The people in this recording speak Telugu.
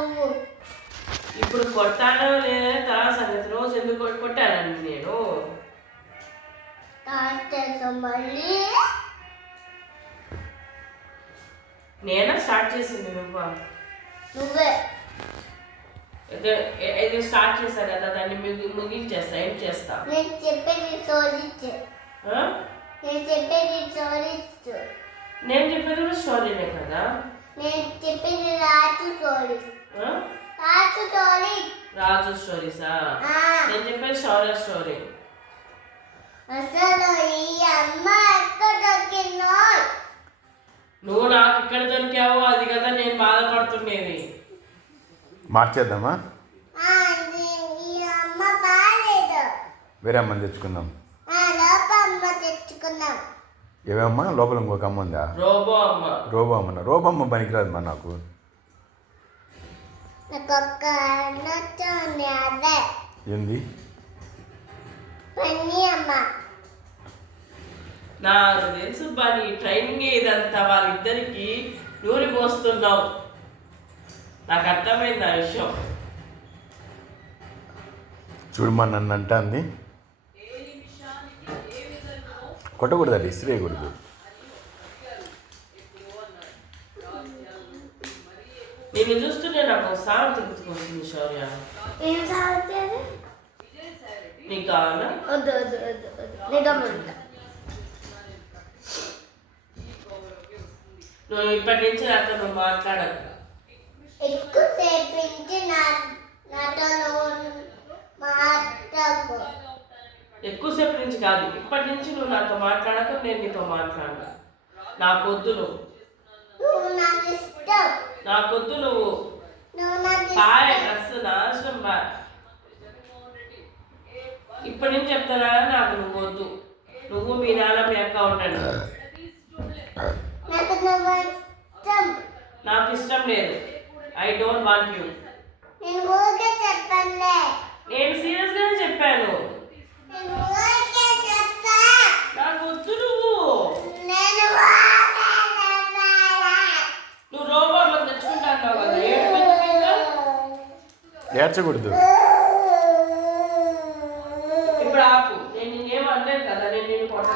నువ్వు ఇప్పుడు కొట్టానో లేదా తర్వాత సంగతి. రోజు ఎందుకు కొట్టానండి నేను? మళ్ళీ నేనా స్టార్ట్ చేసింది? నువ్వే ఇది స్టార్ట్ చేశా కదా, దాన్ని ముగించేస్తా. ఏం చేస్తా? నేను చెప్పేది స్టోరీస్. నేను చెప్పేది స్టోరీస్. నేను చెప్పేది కూడా స్టోరీనే కదా. నేను చెప్పేది రాజు స్టోరీస్. రాజు స్టోరీస్. రాజు స్టోరీసా? నేను చెప్పేది శౌర్య స్టోరీ. అసలు ఈ అమ్మ ఎక్కడ దొరికిందో? నువ్వు నాకు ఇక్కడ దొరికావు, అది కదా నేను బాధపడుతుండేది. మార్చేద్దామా? ఈ అమ్మ బాగాలేదు. వేరే అమ్మని తెచ్చుకుందాం. లోపమ్మ తెచ్చుకుందాం. ఏమమ్మా? లోపల ఇంకొక అమ్మ ఉందా? రోబో అమ్మ. రోబో అమ్మనా? రోబో అమ్మ పనికిరాదు మా నాకు. నాకు ఒక్క నచ్చింది, అదే ఏంది? పన్నీ అమ్మ. నాకు తెలుసు బాని ట్రైనింగ్ ఇదంతా వాళ్ళిద్దరికి నూరి పోస్తున్నావు. నాకు అర్థమైంది ఆ విషయం. చూడమ్మా నన్ను అంటుంది. కొట్టకూడదండి, ఇసిరేయకూడదు. నేను చూస్తుంటే నాకు సామెత గుర్తుకొస్తుంది శౌర్య. ఏం సాగుతుంది? నీకు కావాలా? వద్దు వద్దు వద్దు వద్దు, నిజమంట. నువ్వు ఇప్పటి నుంచి నాతో నువ్వు మాట్లాడక. ఎక్కువసేపు నుంచి నాతో మాట్లాడకు. ఎక్కువసేపు నుంచి కాదు, ఇప్పటి నుంచి నువ్వు నాతో మాట్లాడక నేను నీతో మాట్లాడ. నాకొద్దు నువ్వు. నువ్వు నాకు ఇష్టం. నాకొద్దు నువ్వు. నువ్వు నాకు బాయ్ ఇష్టం. డ్రెస్ నాశనం బాయ్. ఇప్పటి నుంచి చెప్తానా, నాకు నువ్వు వద్దు. నువ్వు మీ నాన్న మీ అక్క ఉండండి. నాకు నువ్వు ఇష్టం. నాకు ఇష్టం లేదు. I don't want you. నేను ఊరికే చెప్పనులే. నేను సీరియస్ గానే చెప్పాను. నేను ఊరికే చెప్తా. నాకు వద్దు నువ్వు. నేను ఊరికే చెప్పాలా? నువ్వు రోబో అమ్మ తెచ్చుకుంటా అన్నావు కదా, ఏడుపు ఎందుకు ఇంకా? ఏడ్చకూడదు.